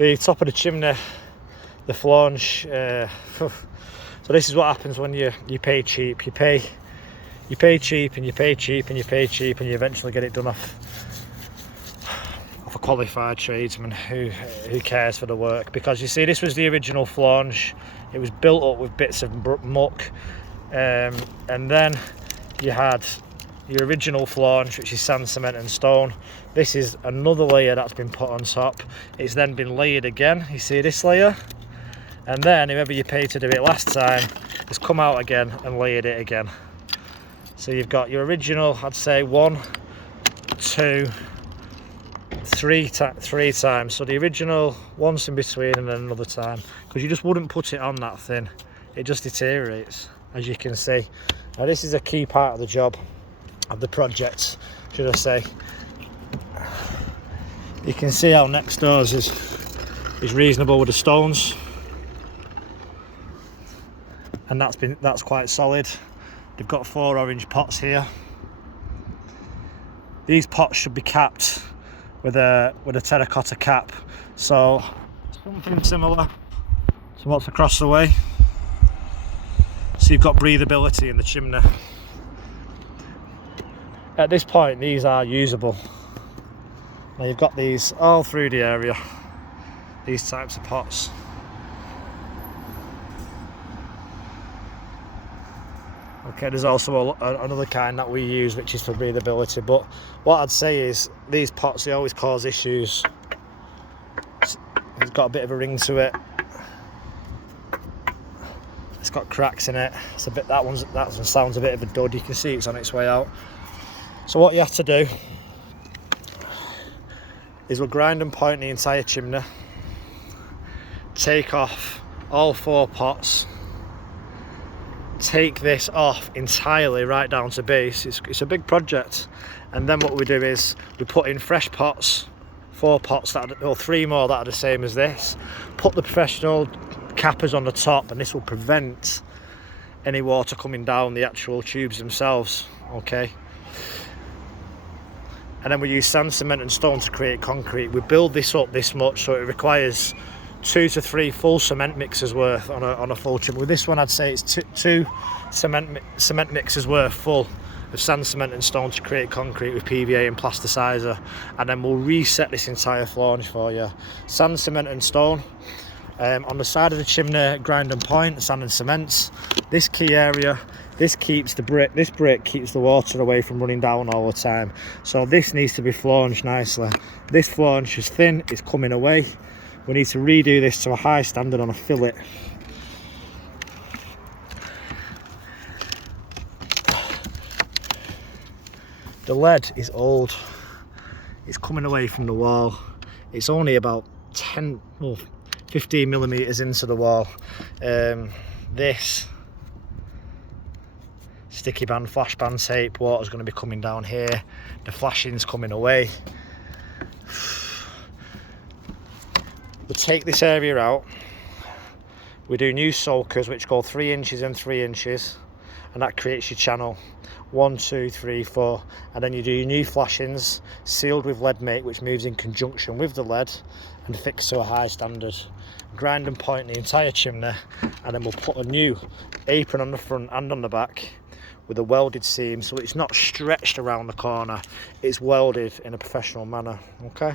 the top of the chimney, the flange. So this is what happens when you pay cheap. You pay cheap and you pay cheap and you pay cheap, and you eventually get it done off a qualified tradesman who cares for the work. Because you see, this was the original flange. It was built up with bits of muck, and then you had your original flange, which is sand, cement and stone. This is another layer that's been put on top. It's then been layered again. You see this layer, and then whoever you paid to do it last time has come out again and layered it again. So you've got your original, I'd say 1, 2, 3 times. So the original, once in between, and then another time, because you just wouldn't put it on that thin. It just deteriorates, as you can see. Now this is a key part of the job, of the project, should I say. You can see how next doors is reasonable with the stones, and that's quite solid. They've got 4 orange pots here. These pots should be capped with a terracotta cap, so something similar to what's across the way. So you've got breathability in the chimney. At this point, these are usable. Now you've got these all through the area, these types of pots. Okay, there's also another kind that we use, which is for breathability, but what I'd say is these pots, they always cause issues. It's got a bit of a ring to it. It's got cracks in it. It's a bit, that one sounds a bit of a dud. You can see it's on its way out. So what you have to do is we'll grind and point the entire chimney, take off all 4 pots, take this off entirely right down to base. It's a big project, and then what we do is we put in fresh pots, 4 pots or 3 more that are the same as this, put the professional cappers on the top, and this will prevent any water coming down the actual tubes themselves. Okay, and then we use sand, cement and stone to create concrete. We build this up this much, so it requires 2 to 3 full cement mixers worth on a full chimney. With this one, I'd say it's 2 cement mixers worth full of sand, cement and stone to create concrete with PVA and plasticizer, and then we'll reset this entire flange for you. Sand, cement and stone. On the side of the chimney, grind and point, sand and cement. This key area, this keeps the brick, this brick keeps the water away from running down all the time. So this needs to be flanged nicely. This flange is thin, it's coming away. We need to redo this to a high standard on a fillet. The lead is old. It's coming away from the wall. It's only about 15 millimeters into the wall. This sticky band, flash band tape, water's going to be coming down here. The flashing's coming away. We take this area out. We do new soakers, which go 3 inches and 3 inches, and that creates your channel. 1, 2, 3, 4, and then you do your new flashings sealed with lead mate, which moves in conjunction with the lead and fixed to a high standard. Grind and point the entire chimney, and then we'll put a new apron on the front and on the back with a welded seam, so it's not stretched around the corner, it's welded in a professional manner. Okay.